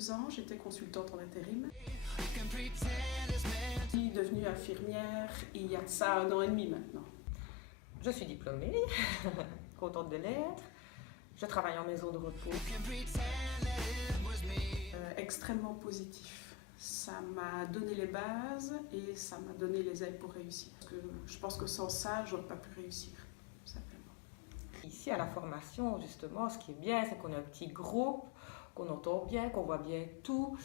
2 ans, j'étais consultante en intérim. Je suis devenue infirmière il y a de ça 1 an et demi maintenant. Je suis diplômée, contente de l'être. Je travaille en maison de repos. Extrêmement positif. Ça m'a donné les bases et ça m'a donné les aides pour réussir. Parce que je pense que sans ça, j'aurais pas pu réussir, simplement. Ici, à la formation, justement, ce qui est bien, c'est qu'on a un petit groupe, qu'on entend bien, qu'on voit bien tout,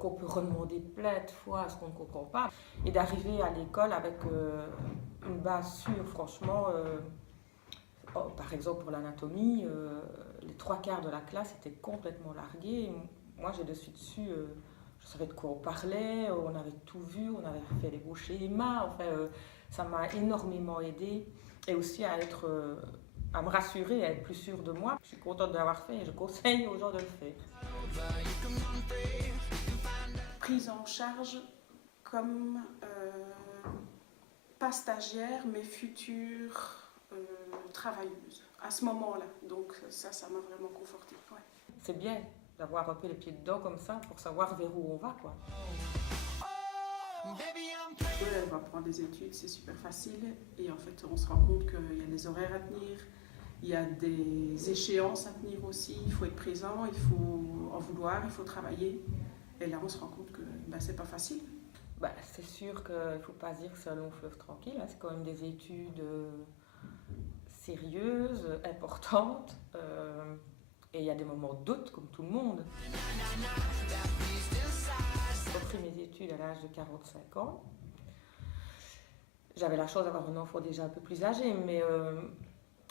qu'on peut redemander plein de fois ce qu'on ne comprend pas. Et d'arriver à l'école avec une base sûre, franchement, par exemple pour l'anatomie, les 3/4 de la classe étaient complètement largués. Moi, j'ai de suite su, je savais de quoi on parlait, on avait tout vu, on avait fait les beaux schémas. Enfin, ça m'a énormément aidé et aussi à me rassurer, à être plus sûre de moi. Je suis contente de l'avoir fait et je conseille aux gens de le faire. Prise en charge comme pas stagiaire mais future travailleuse à ce moment-là. Donc ça m'a vraiment confortée. Ouais. C'est bien d'avoir un peu les pieds dedans comme ça pour savoir vers où on va, quoi. Ouais, elle va prendre des études, c'est super facile et en fait on se rend compte qu'il y a des horaires à tenir, il y a des échéances à tenir aussi, il faut être présent, il faut en vouloir, il faut travailler et là on se rend compte que c'est pas facile. C'est sûr qu'il ne faut pas se dire que c'est un long fleuve tranquille, hein. C'est quand même des études sérieuses, importantes, et il y a des moments de doute comme tout le monde. J'ai repris mes études à l'âge de 45 ans. J'avais la chance d'avoir un enfant déjà un peu plus âgé, mais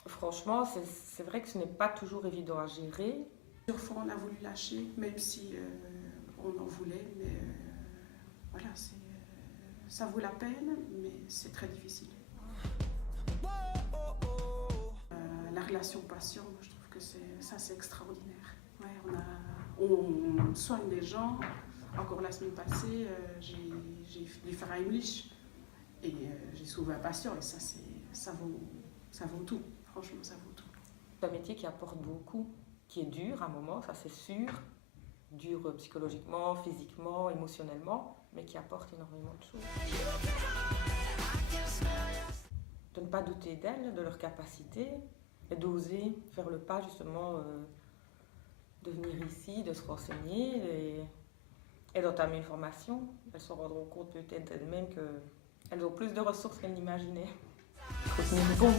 franchement, c'est vrai que ce n'est pas toujours évident à gérer. Plusieurs fois, on a voulu lâcher, même si on en voulait, mais voilà, ça vaut la peine, mais c'est très difficile. La relation patient, moi, je trouve que c'est extraordinaire. Ouais, on soigne les gens. Encore la semaine passée, j'ai fait du Heimlich et j'ai sauvé un patient et ça vaut tout. Franchement, ça vaut tout. C'est un métier qui apporte beaucoup, qui est dur à un moment, ça c'est sûr, dur psychologiquement, physiquement, émotionnellement, mais qui apporte énormément de choses. De ne pas douter d'elles, de leur capacité, et d'oser faire le pas justement de venir ici, de se renseigner et d'entamer une formation. Elles se rendront compte peut-être elles-mêmes qu'elles ont plus de ressources qu'elles n'imaginaient. Il faut tenir bon.